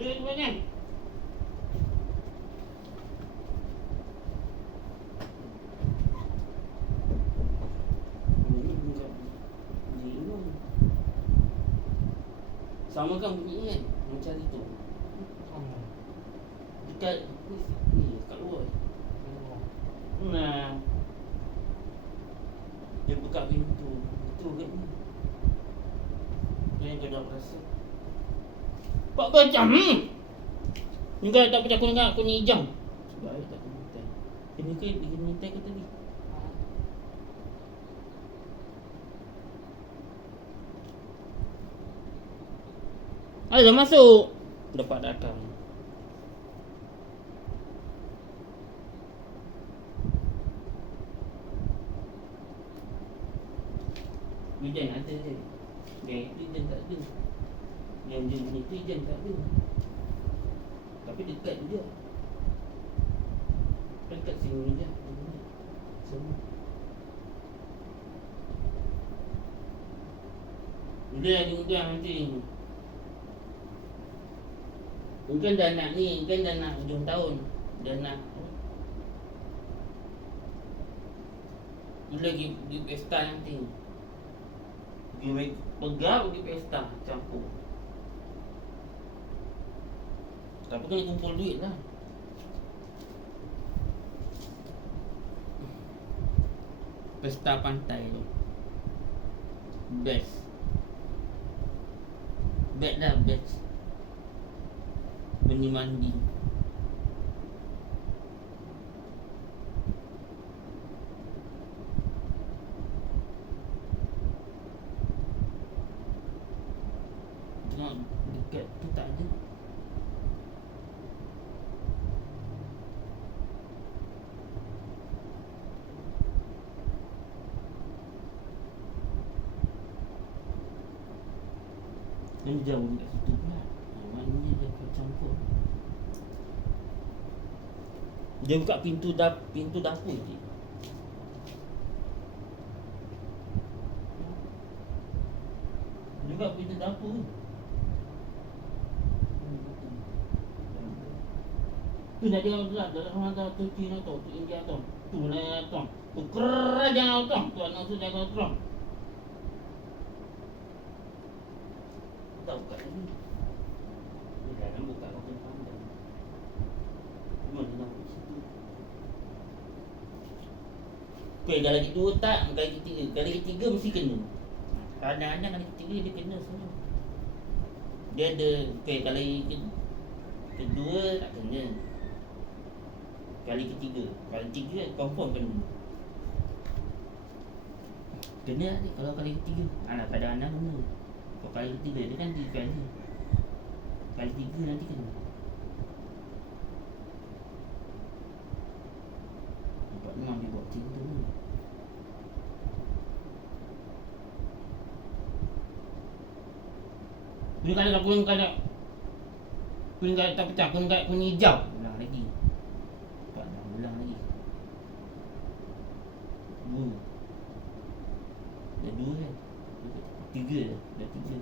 Boleh tu kan? Bukan Ini Sama kan bunyi kan? Macam itu Sama. Dekat Ni kat luar Nah. Dia buka pintu. Itu kan ni. Yang kau dah rasa Pak kau macam hmm. Ni kau tak aku dengar aku ni hijau. Sebab aku tak minta Kena ke dia kena minta ke tadi? Ada dah masuk. Dapat datang. Hujan ada je. Hujan tak ada Yang ni tu hujan tak ada. Tapi dekat dia. Dekat sini je Semua. Dia ada hujan nanti. Mungkin dah nak ni, mungkin dah nak hujung tahun. Dah nak. Bila pergi, pergi pesta nanti. Pergi pegang pergi pesta campur Tapi kena kumpul duit lah. Pesta pantai tu. Best. Best lah best. Beni mandi. Tengok dekat tu tak ada Dia jauh dekat situ pula. Ha, Maknanya dia akan campur. Dia buka pintu dap pintu dapur Dia buka pintu dapur Tu nak jangan tu lah Dalam rumah tu Cina tu Tu India tu Tu nak tu Tu kerajaan tu Tu anak tu jangan tu Tak buka Dia kadang buka kau kena pandang Cuma dia situ. Okey, dah lagi dua tak, kali ketiga Kali ketiga mesti kena. Kadang-kadang kali ketiga dia kena semua. Dia ada, okey kali ke- kedua tak kena. Kali ketiga Kali ketiga confirm kena. Kena lah kalau kali ketiga? Alah kadang-kadang kena. Kalau kali ketiga dia kan defend dia Kali tiga nanti kena. Nampak memang dia buat tu ni Kuning kali tak kuning kali Kuning kali tak pecah Kuning kali kuning hijau. Ulang lagi. Nampak dah ulang lagi. Dua Dah dua kan Tiga dah Dah tiga